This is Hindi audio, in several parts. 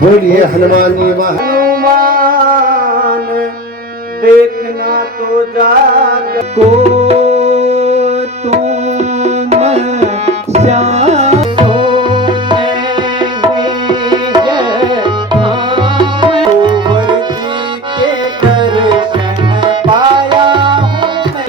बोलिए हनुमान जी महाराज। हनुमान देखना तो जाग को तुम श्याम सोने जय कुंवर जी के दर्शन पाया हूँ मैं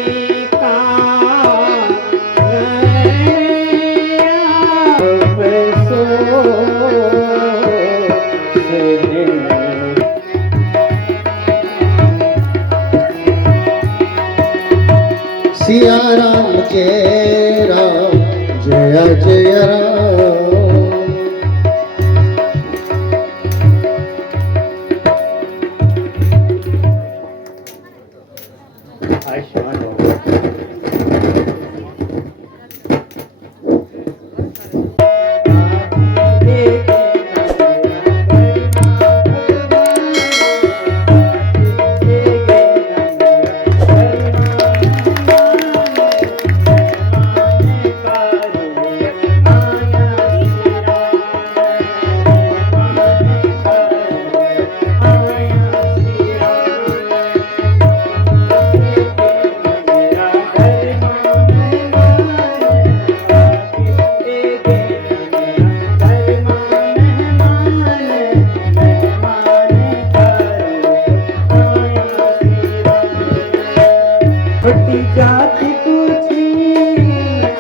सिया राम जय राम जय जय राम। आयुष्मान हो। छोटी जाति पूछी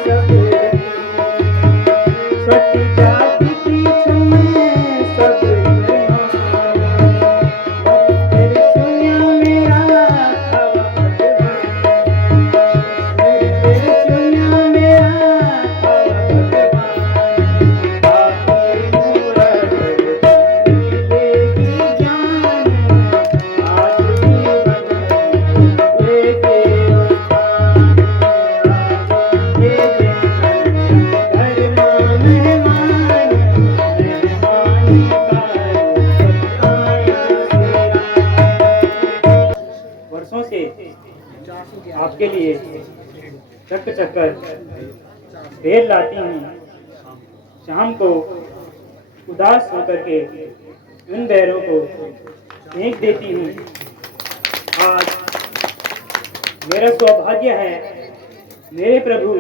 सब छोटी जाति पीछू में सब तेरे सुनिया मेरा तेरे सुनिया मेरा वर्षों से आपके लिए चक्कर चक्कर बेर लाती हूँ। शाम को उदास होकर के उन बैरों को फेंक देती हूँ। आज मेरा सौभाग्य है, मेरे प्रभु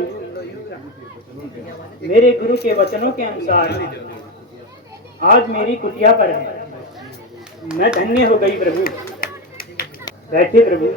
मेरे गुरु के वचनों के अनुसार आज मेरी कुटिया पर है। मैं धन्य हो गई प्रभु। बैठे प्रभु।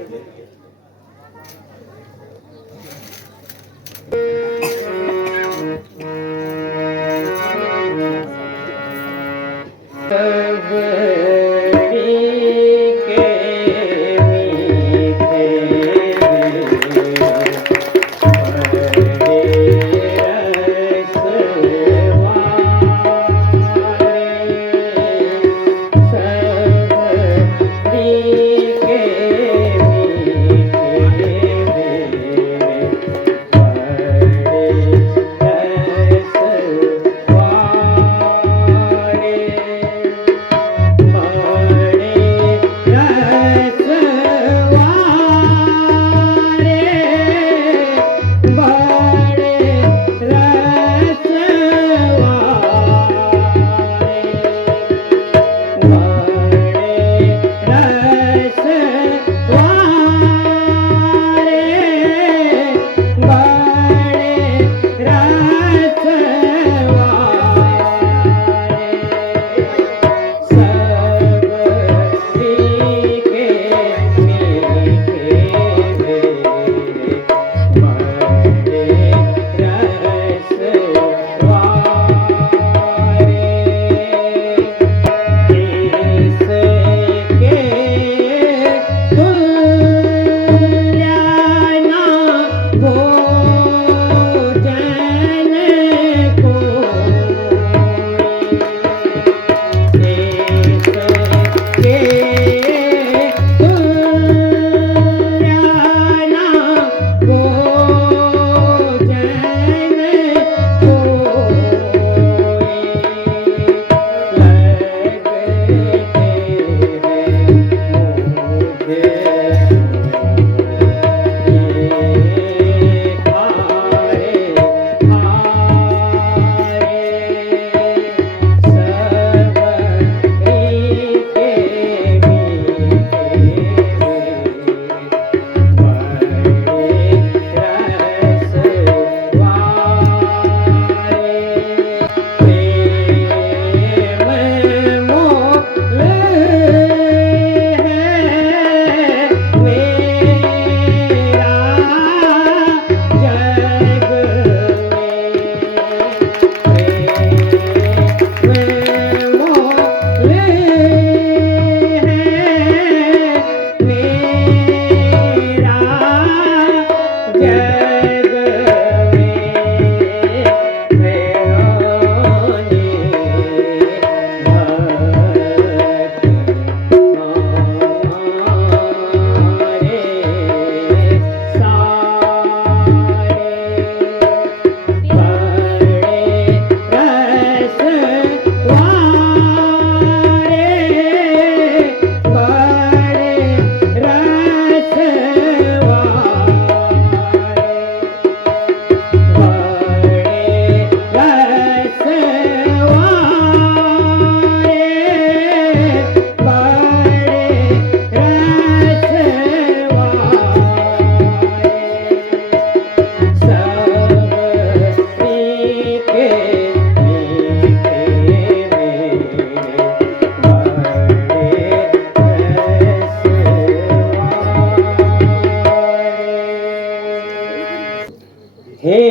हे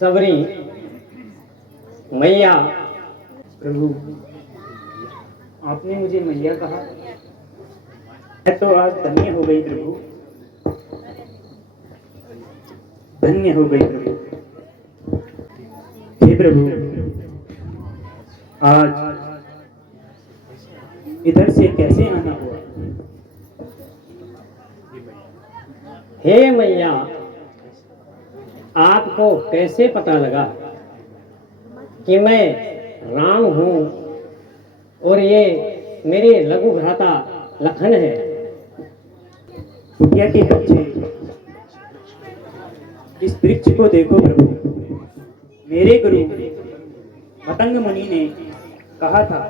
सबरी मैया। प्रभु, आपने मुझे मैया कहा, मैं तो आज धन्य हो गई प्रभु, धन्य हो गई प्रभु। हे प्रभु, आज इधर से कैसे आना हुआ? हे मैया, आपको कैसे पता लगा कि मैं राम हूँ और ये मेरे लघु भ्राता लखन है? कुटिया के बच्चे, इस वृक्ष को देखो प्रभु। मेरे गुरु मतंग मुनि ने कहा था,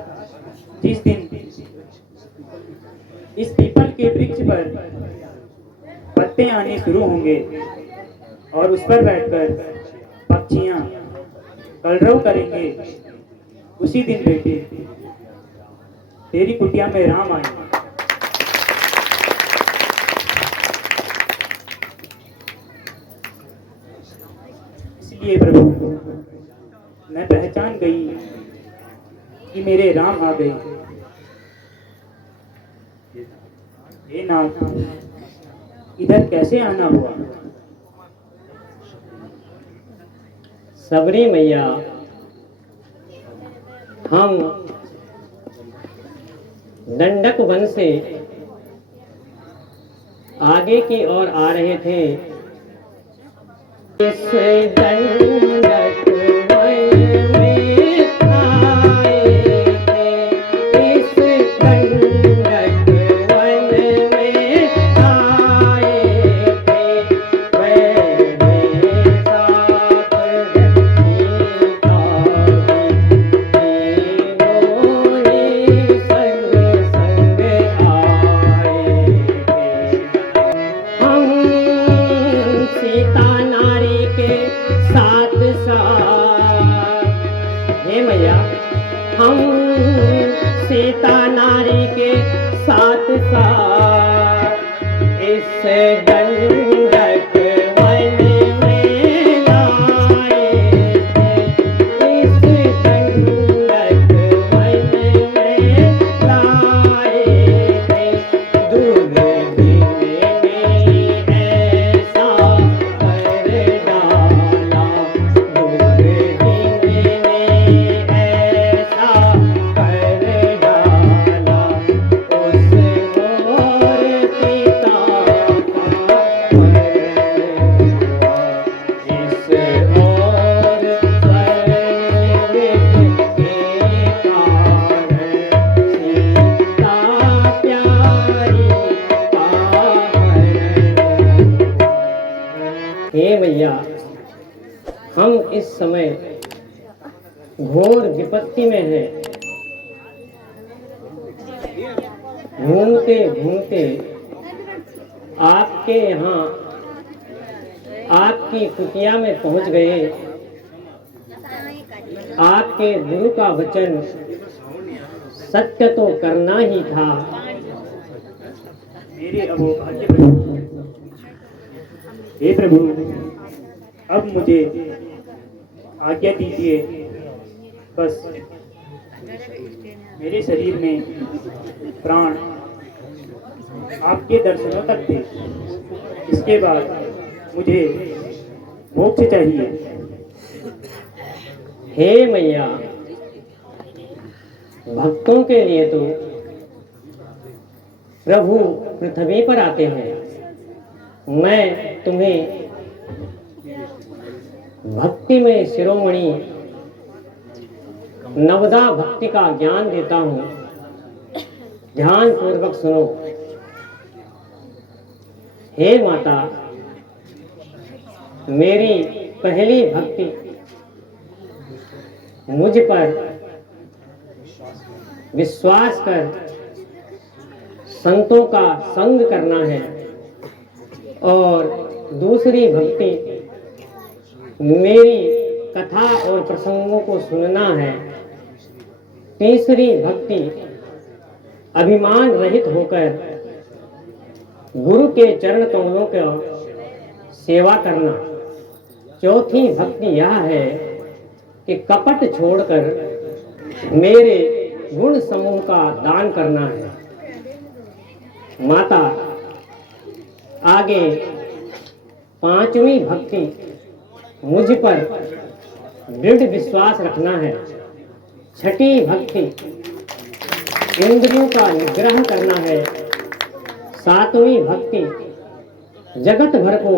जिस दिन इस पीपल के वृक्ष पर पत्ते आने शुरू होंगे और उस पर बैठकर पक्षियां कलरव करेंगे, उसी दिन बेटे तेरी कुटिया में राम आए। इसलिए प्रभु, मैं पहचान गई कि मेरे राम आ गए। हे नाथ, इधर कैसे आना हुआ? सबरी मैया, हम दंडक वन से आगे की ओर आ रहे थे। इस दंडक वन में आए थे, इस दंडक वन में आए थे, मेरे साथ सीता तीनों ही संग संग आए थे। हम सीता नारी के साथ साथ, हे मैया, हम सीता नारी के साथ साथ इस दंडक वन में लाए थे, इस दंडक वन में लाए थे। दूरबीन में ऐसा कर डाला, दूरबीन में ऐसा कर डाला, उस मोर पिता का इस ओर स्वर्ग के कारण सीता प्यारी पावन। हे मैया, हम इस समय घोर विपत्ति में हैं। घूमते घूमते आपके यहाँ आपकी कुटिया में पहुंच गए। आपके गुरु का वचन सत्य तो करना ही था। मेरे अभोभाग्य प्रभु, हे प्रभु, अब मुझे आज्ञा दीजिए। बस मेरे शरीर में प्राण आपके दर्शनों तक थे, इसके बाद मुझे मोक्ष चाहिए। हे मैया, भक्तों के लिए तो प्रभु पृथ्वी पर आते हैं। मैं तुम्हें भक्ति में शिरोमणि नवदा भक्ति का ज्ञान देता हूँ। ध्यान पूर्वक सुनो। हे माता, मेरी पहली भक्ति मुझ पर विश्वास कर संतों का संग करना है, और दूसरी भक्ति मेरी कथा और प्रसंगों को सुनना है। तीसरी भक्ति अभिमान रहित होकर गुरु के चरण कमलों का सेवा करना। चौथी भक्ति यह है कि कपट छोड़कर मेरे गुण समूह का दान करना है। माता, आगे पांचवी भक्ति मुझ पर दृढ़ विश्वास रखना है। छठी भक्ति इंद्रियों का निग्रह करना है। सातवीं भक्ति जगत भर को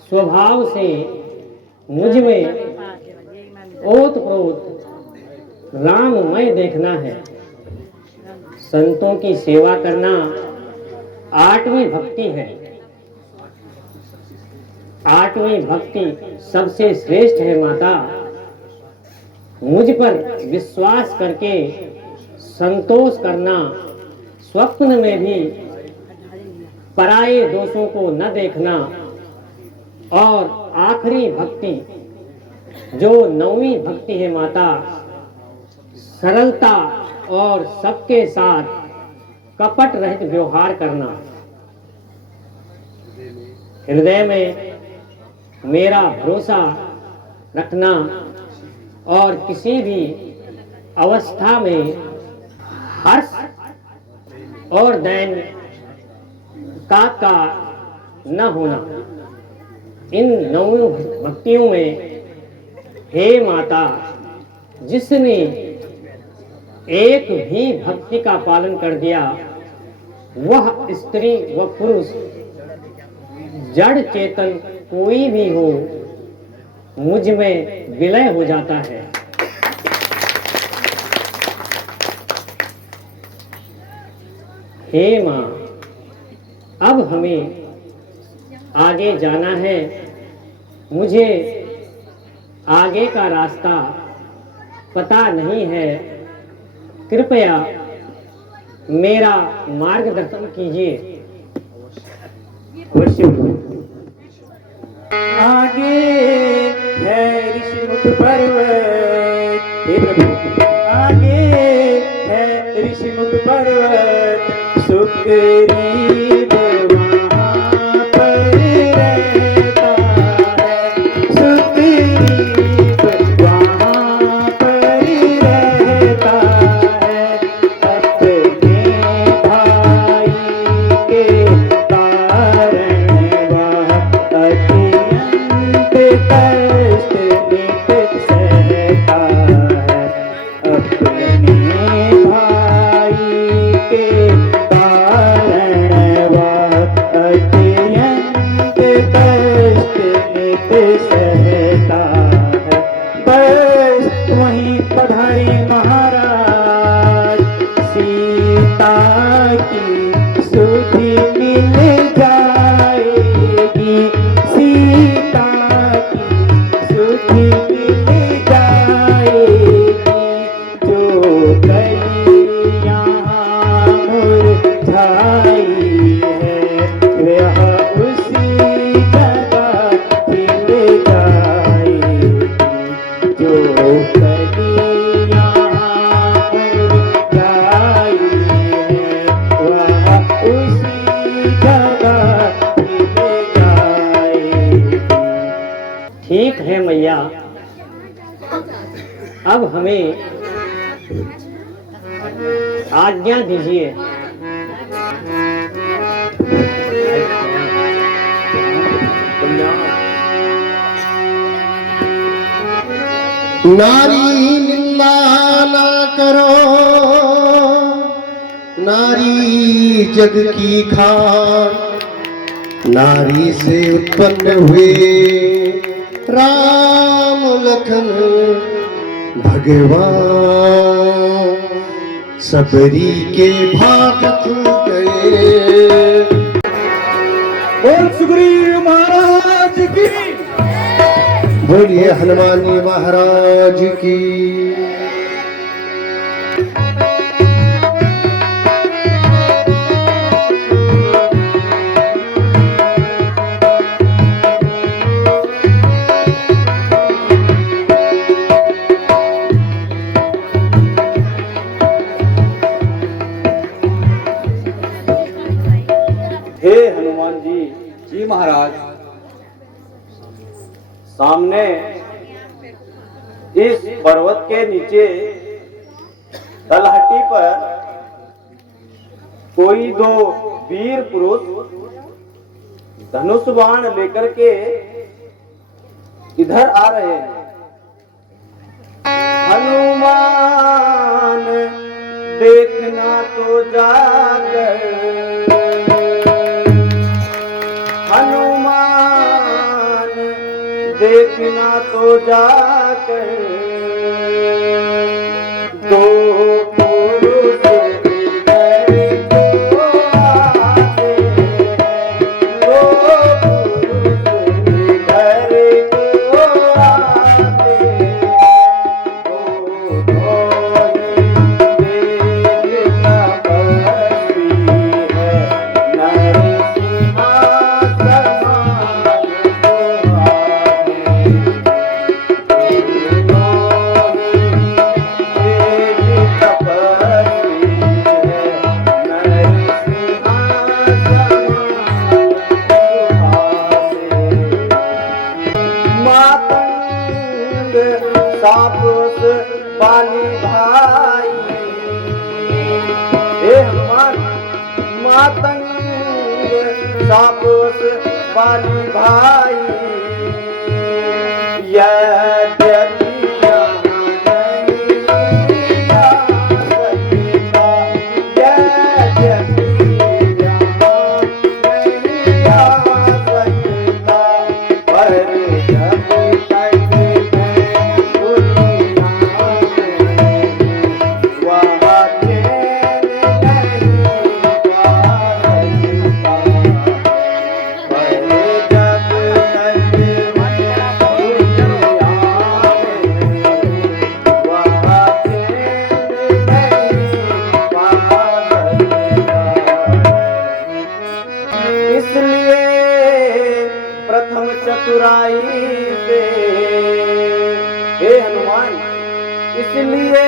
स्वभाव से मुझ में ओतप्रोत राममय देखना है। संतों की सेवा करना आठवीं भक्ति है। आठवीं भक्ति सबसे श्रेष्ठ है। माता, मुझ पर विश्वास करके संतोष करना, स्वप्न में भी पराये दोषों को न देखना। और आखिरी भक्ति जो नौवीं भक्ति है माता, सरलता और सबके साथ कपट रहित व्यवहार करना। हृदय में मेरा भरोसा रखना और किसी भी अवस्था में हर्ष और दैन का न होना। इन नौ भक्तियों में हे माता, जिसने एक भी भक्ति का पालन कर दिया, वह स्त्री व पुरुष जड़ चेतन कोई भी हो, मुझ में विलय हो जाता है। हे माँ, अब हमें आगे जाना है। मुझे आगे का रास्ता पता नहीं है, कृपया मेरा मार्गदर्शन कीजिए। आगे है ऋषिमुख पर्वत, हे प्रभु, आगे है ऋषिमुख पर्वत, सुग्रीव वहाँ पर रहता है, सुग्रीव वहाँ पर रहता है, अपने भाई के कारण वह अत्यंत कष्ट नित सहता है, अपने भाई के कारण वह अत्यंत कष्ट नित सहता है। बस वहीं पधारे महाराज, सीता की सुधि मिल जाएगी, सीता की सुधि मिल जाएगी, जो कली यहाँ मुरझाई है, वह उसी जगह खिल जाएगी, जो कली यहाँ मुरझाई है, वह उसी जगह खिल जाएगी। ठीक है मैया, अब हमें आज्ञा दीजिए। नारी निंदा ना करो, नारी जग की खान, नारी से उत्पन्न हुए राम लखन भगवान, सबरी के भाग खुल गए। बोल सुग्रीव महाराज की, बोलिए हनुमान जी महाराज की। हे हनुमान जी। जी महाराज। सामने इस पर्वत के नीचे तलहटी पर कोई दो वीर पुरुष धनुष बाण लेकर के इधर आ रहे हैं। हनुमान देखना तो जाकर, हनुमान देखना तो जाकर, दो पुरुष इधर को आते हैं, दो पुरुष इधर को आते हैं, दोनों ही तेज तपस्वी है, नरसिम्हा समान सुहाए, दोनों ही तेज तपस्वी है, नरसिम्हा समान सुहाए। मातंग सापुस बाली भाई, हे हनुमान, मातंग सापुस बाली भाई, यद्यपि यहाँ नहीं आ सकता, यद्यपि यहाँ नहीं आ सकता, पर जब तक मैं दुनिया में वहाँ चैन नहीं पा सकता, पर जब तक मैं दुनिया में वहाँ चैन नहीं पा सकता। इसलिए प्रथम चतुराई से, हे हनुमान, इसलिए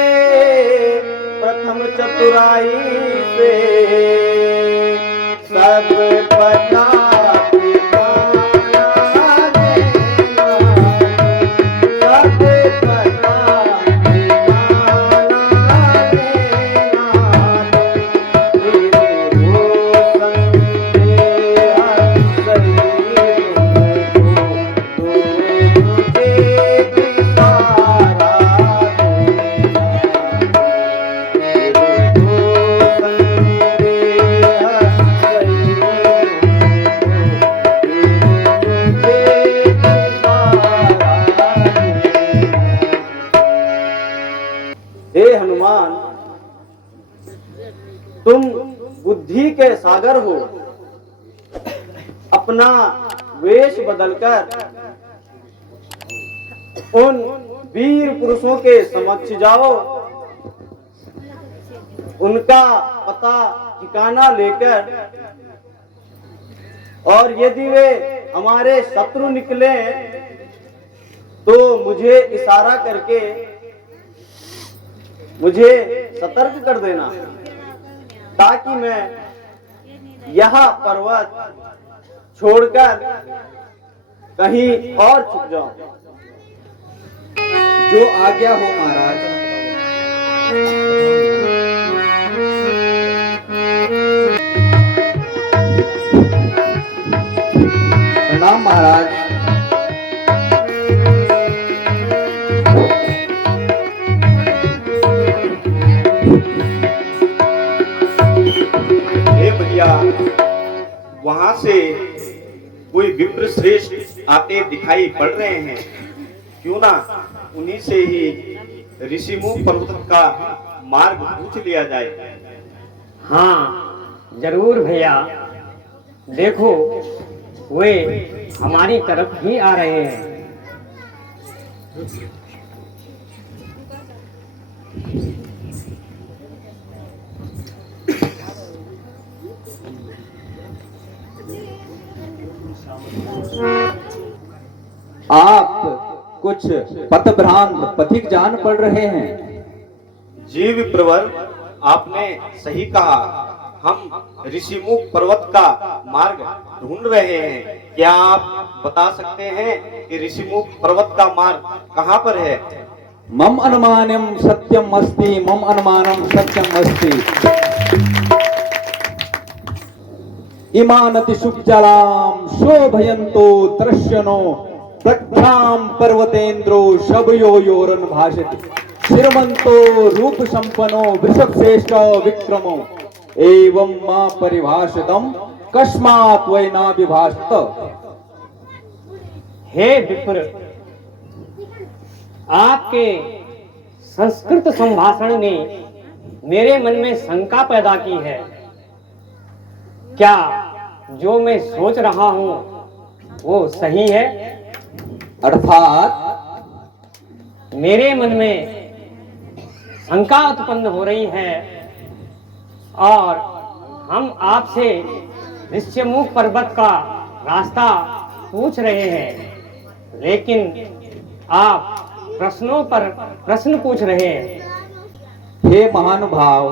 प्रथम चतुराई से सब पता ठिकाना देना, सब पता ठिकाना देना, तेरे हो संदेह शरीर को, तो तुझे इशारा देना, तेरे हो संदेह शरीर को, तुझे इशारा देना। हे हनुमान, तुम बुद्धि के सागर हो, अपना वेश बदलकर उन वीर पुरुषों के समक्ष जाओ, उनका पता ठिकाना लेकर, और यदि वे हमारे शत्रु निकले तो मुझे इशारा करके मुझे सतर्क कर देना, ताकि मैं यह पर्वत छोड़कर कहीं और छुप जाऊं। जो आज्ञा हो महाराज। प्रणाम महाराज। हे भैया, वहां से कोई विप्र श्रेष्ठ आते दिखाई पड़ रहे हैं, क्यों ना उन्हीं से ही ऋषिमुख पर्वत का मार्ग पूछ लिया जाए। हाँ जरूर भैया, देखो वे हमारी तरफ ही आ रहे हैं। आप कुछ पथभ्रांत पथिक जान पड़ रहे हैं। जीव प्रवर, आपने सही कहा। हम ऋषिमुख पर्वत का मार्ग ढूंढ रहे हैं। क्या आप बता सकते हैं कि ऋषिमुख पर्वत का मार्ग कहाँ पर है? मम अनुमानम सत्यम अस्ति, मम अनुमानम सत्यम अस्ति। इमानति शुभजलाम शोभयन्तो दृश्यनो प्रख्याम पर्वतेन्द्रो शबयो योरन भाषति। श्रीमंतो रूप संपन्नो वृषभश्रेष्ठ विक्रमो एवं मां परिभाषितम कस्मात् वै न विभाषित। हे विप्र, आपके संस्कृत संभाषण ने मेरे मन में शंका पैदा की है। क्या जो मैं सोच रहा हूं वो सही है? अर्थात मेरे मन में शंका उत्पन्न हो रही है और हम आपसे ऋष्यमुख पर्वत का रास्ता पूछ रहे हैं, लेकिन आप प्रश्नों पर प्रश्न पूछ रहे हैं। हे महानुभाव,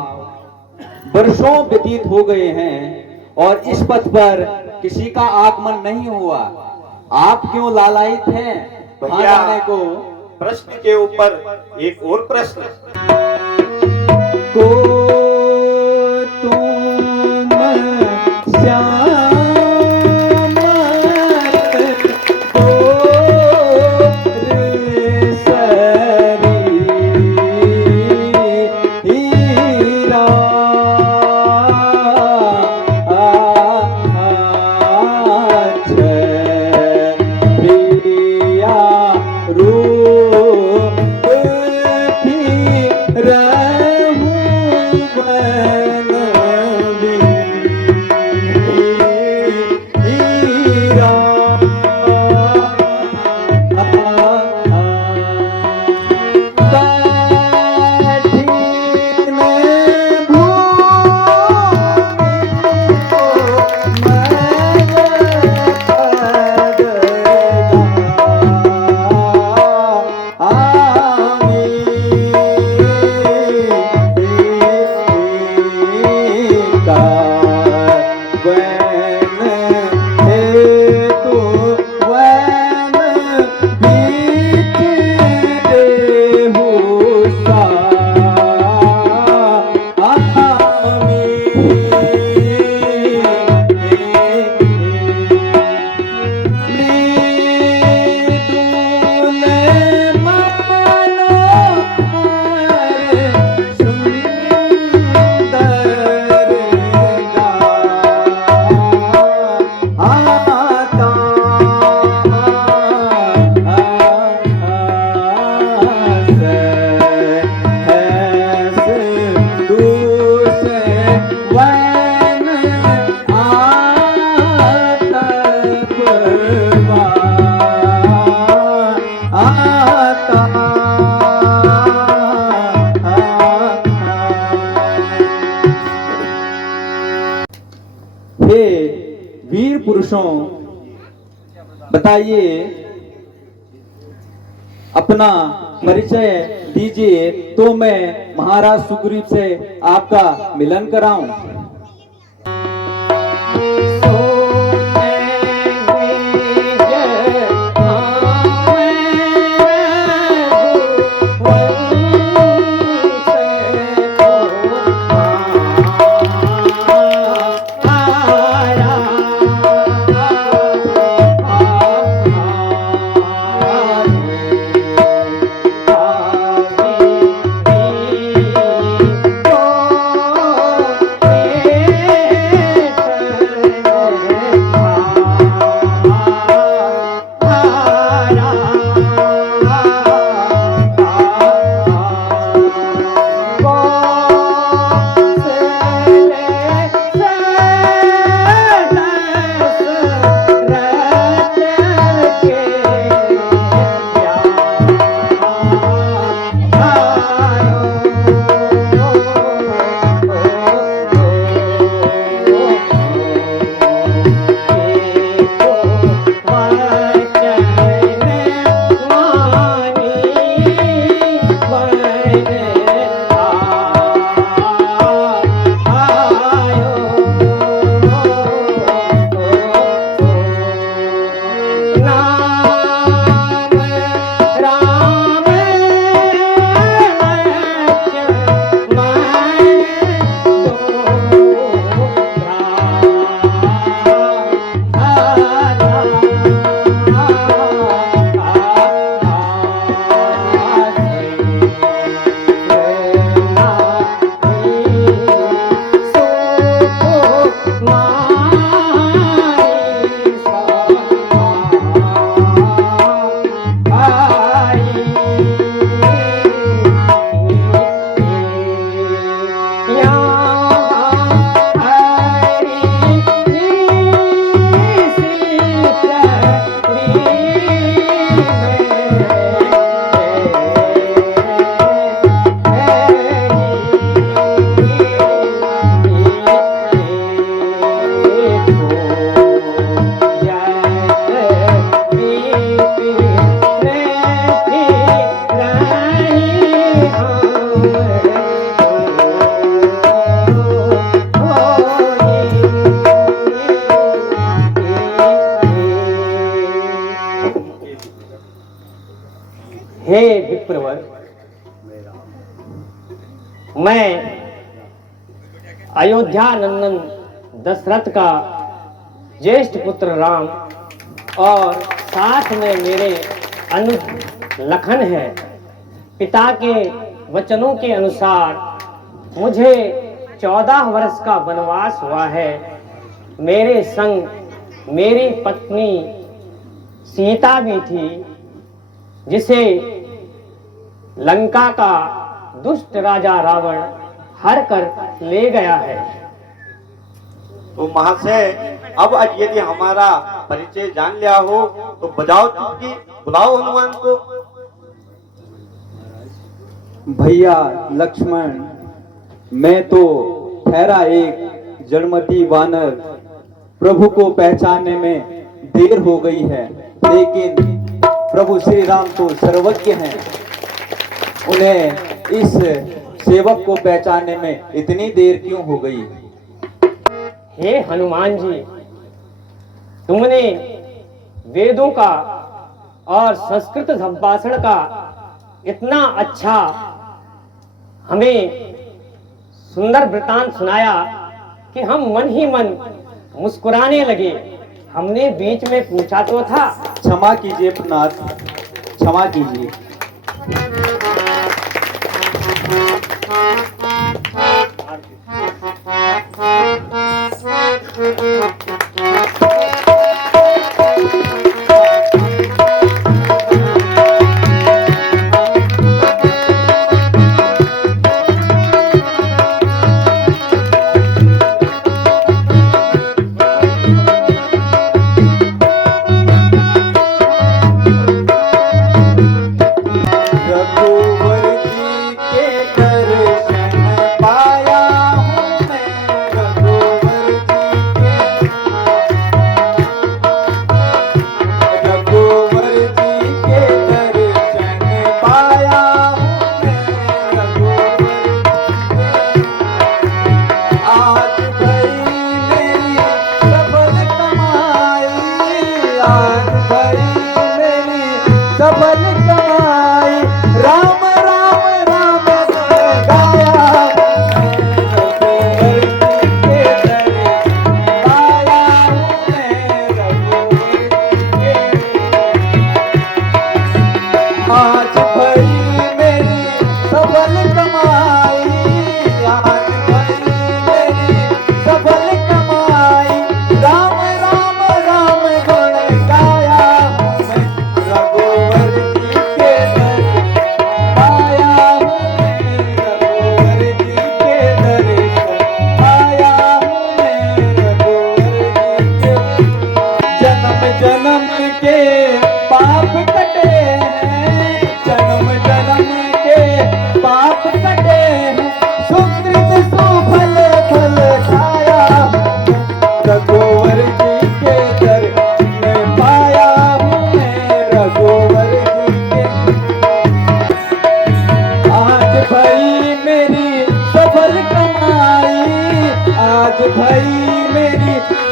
वर्षों व्यतीत हो गए हैं और इस पथ पर किसी का आगमन नहीं हुआ। आप क्यों लालायित हैं वहां भैया, जाने को? प्रश्न के ऊपर एक और प्रश्न। को तुम श्याम हे वीर पुरुषों, बताइए, अपना परिचय दीजिए तो मैं महाराज सुग्रीव से आपका मिलन कराऊं। हे विप्रवर, मैं अयोध्या नंदन दशरथ का ज्येष्ठ पुत्र राम और साथ में मेरे अनुज लखन है। पिता के वचनों के अनुसार मुझे 14 वर्ष का वनवास हुआ है। मेरे संग मेरी पत्नी सीता भी थी, जिसे लंका का दुष्ट राजा रावण हर कर ले गया है। तो महाशय, अब यदि हमारा परिचय जान लिया हो तो बजाओ चुटकी, बुलाओ हनुमान को। भैया लक्ष्मण, मैं तो ठहरा एक जड़मती वानर। प्रभु को पहचानने में देर हो गई है, लेकिन प्रभु श्री राम तो सर्वज्ञ हैं। उन्हें इस सेवक को पहचानने में इतनी देर क्यों हो गई? हे हनुमान जी, तुमने वेदों का और संस्कृत संभाषण का इतना अच्छा हमें सुंदर वृतांत सुनाया कि हम मन ही मन मुस्कुराने लगे। हमने बीच में पूछा तो था। क्षमा कीजिए नाथ, क्षमा कीजिए।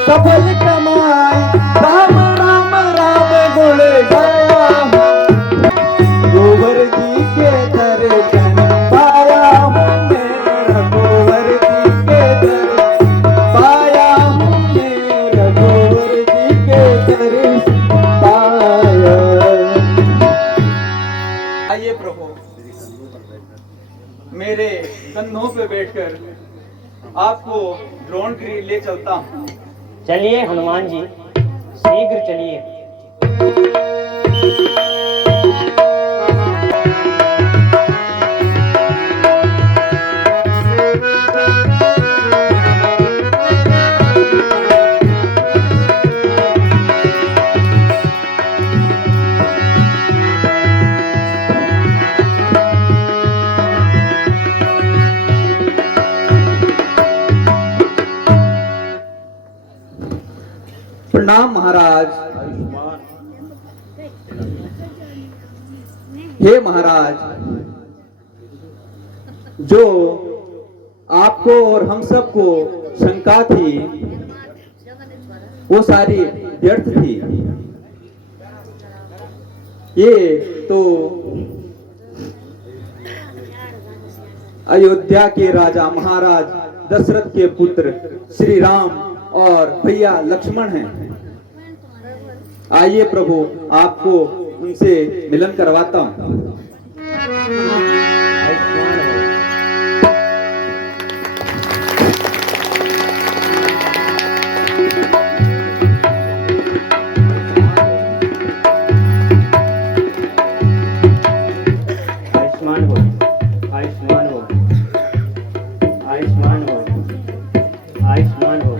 सफल कमाई, राम राम राम गुण गाया। गोबर जी के दर्शन पाया हूँ मैं, रघुवर जी के दर्शन पाया हूँ मैं, रघुवर जी के दर्शन पाया। आइए प्रभु, मेरे कंधों पे बैठकर आपको द्रोणगिरी ले चलता हूँ। चलिए हनुमान जी, शीघ्र चलिए। प्रणाम महाराज। हे महाराज, जो आपको और हम सबको शंका थी वो सारी व्यर्थ थी। ये तो अयोध्या के राजा महाराज दशरथ के पुत्र श्री राम और भैया लक्ष्मण हैं। आइए प्रभु, आपको उनसे मिलन करवाता हूँ। आयुष्मान हो, आयुष्मान हो, आयुष्मान हो, आयुष्मान हो।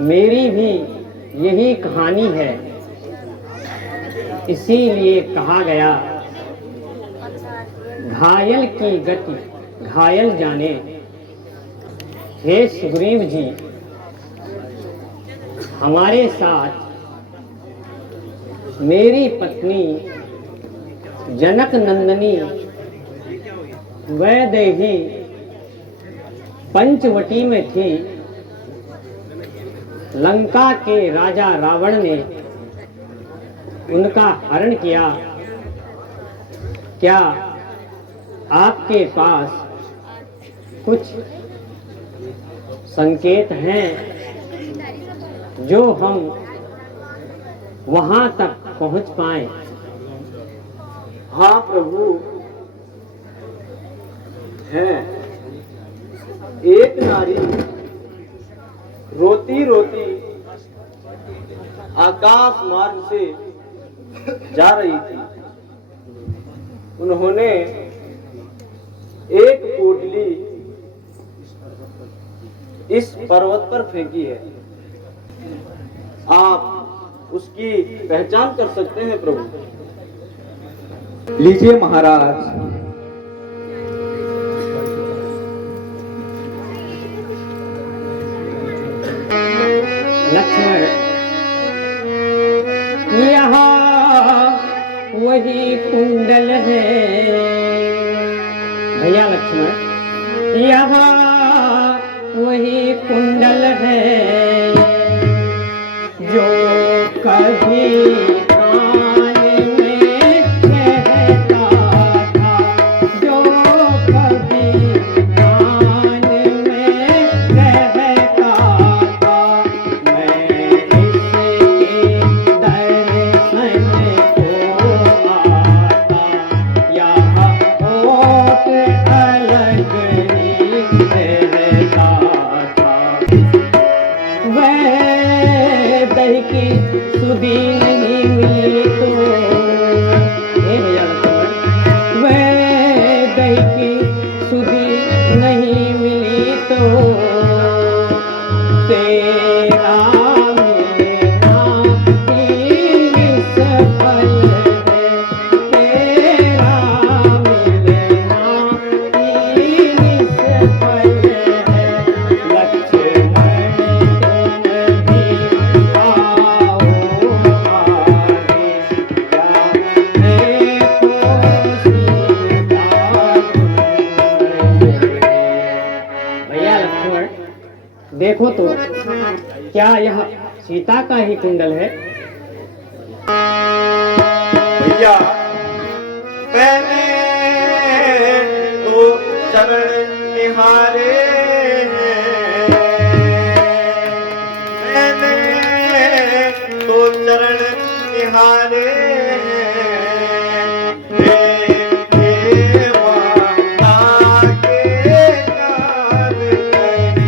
मेरी भी यही कहानी है, इसीलिए कहा गया घायल की गति घायल जाने। हे सुग्रीव जी, हमारे साथ मेरी पत्नी जनक नंदनी वैदेही पंचवटी में थी। लंका के राजा रावण ने उनका हरण किया। क्या आपके पास कुछ संकेत हैं जो हम वहां तक पहुंच पाएं? हाँ प्रभु, है। एक नारी रोती रोती आकाश मार्ग से जा रही थी। उन्होंने एक पोटली इस पर्वत पर फेंकी है। आप उसकी पहचान कर सकते हैं प्रभु। लीजिए महाराज। लक्ष्मण, यहाँ वही कुंडल है। भैया लक्ष्मण, यहाँ वही कुंडल है जो कभी कान में कहता था, जो कभी कान में कहता था। मैं इसके दर्शन को आता, यहाँ होठ अलग ही रहता था। वह दही की सुधी नहीं मिली तो हे भैया लक्ष्मण, वह दही की सुधी नहीं मिली तो तेरा मिलना ही सफल है, तेरा मिलना ही सफल है। लक्ष्मण तुम भी आओ आगे, जाने को सीता भैया लक्ष्मण, देखो तो क्या यह सीता का ही कुंडल है? भैया मैंने तो चरण निहारे हैं, मैंने तो चरण निहारे हैं। देखे माता के कान नहीं,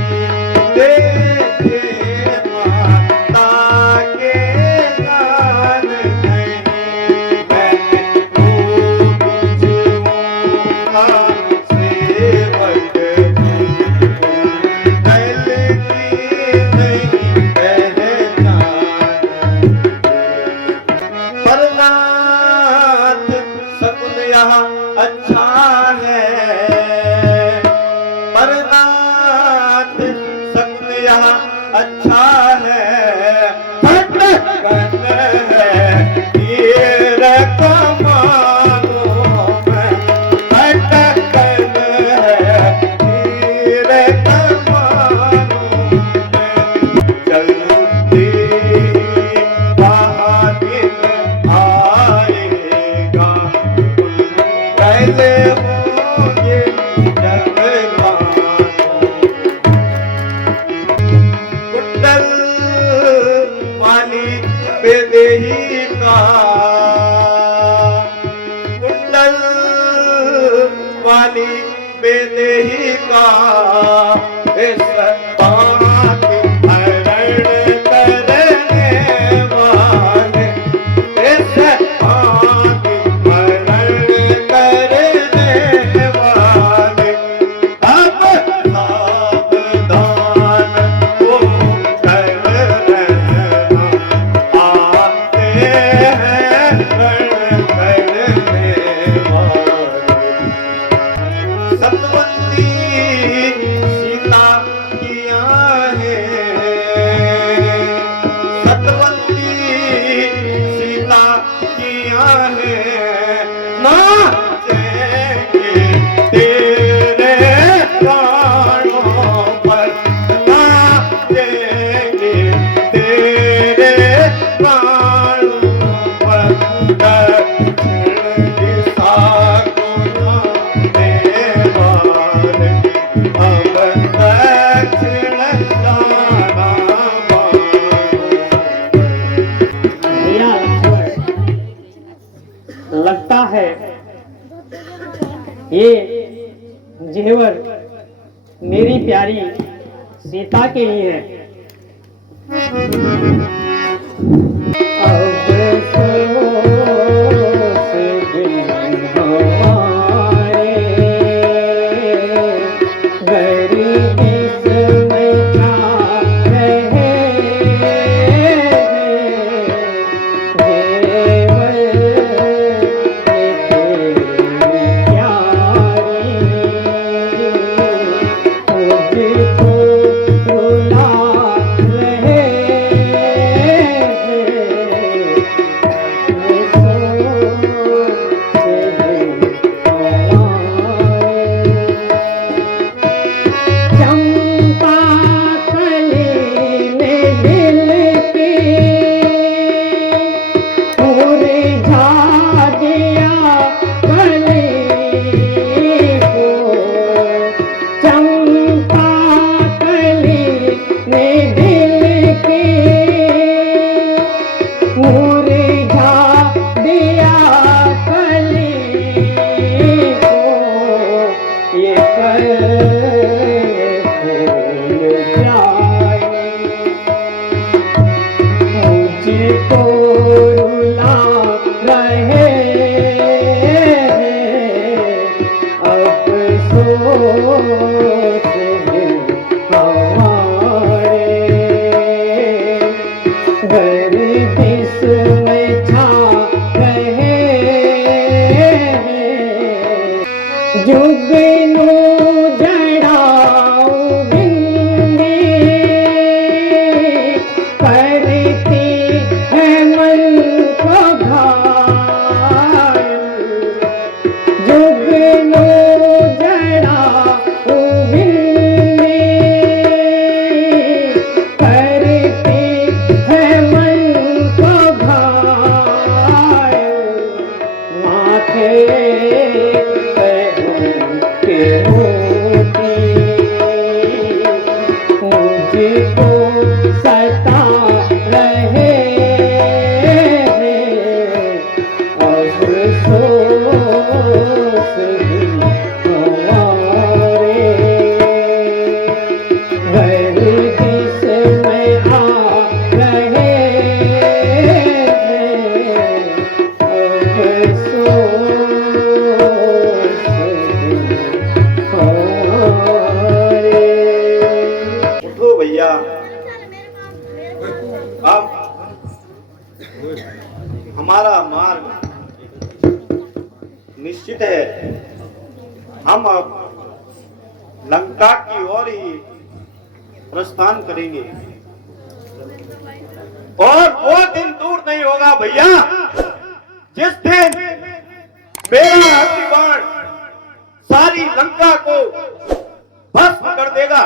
देखे माता के कान नहीं। मैं तो बिछूंगा सेवक जी, दल की नहीं पहचान। परनाथ सकुन यहाँ अच्छा है, परनाथ सकुन यहाँ अच्छा है। भटकन है तीर कमानों में, भटकन है तीर कमानों में। जल्दी वहाँ दिन आएगा, पहले होंगे जगमानों। कुंडल वाली बेदेही का, कुंडल वाली बेदेही का इस बात हरण करने वाले, इस बात हरण करने वाले। अब सावधान हो कर रहना, आते हैं रण करने वाले। सतवंती प्यारी सीता के ही है। अब सोच दिल हमारे गरीब इसमें क्या रहे जेवर ये तेरी प्यारी मुझको रुला रहे चंपा कली ने दिल की मुरझा दिया कली को। चंपा कली ने दिल की मुरझा दिया कली को। ये मुझको रुला रहे अब सोच दिल हमारे गरीब इसमें छा रहे जुगनू जड़ाऊ बिंदी करती है मन को घायल। जुगनू जड़ाऊ बिंदी करती है मन को घायल। माथे के मोती मुझको सता रहे अब सोच दिल हमारे गरीब इसमें आ रहे अब सोच दिल हमारे। उठो भैया, अब हमारा मार्ग निश्चित है। हम अब लंका की ओर ही प्रस्थान करेंगे और वो दिन दूर नहीं होगा भैया जिस दिन मेरा अग्निबाण सारी लंका को भस्म कर देगा।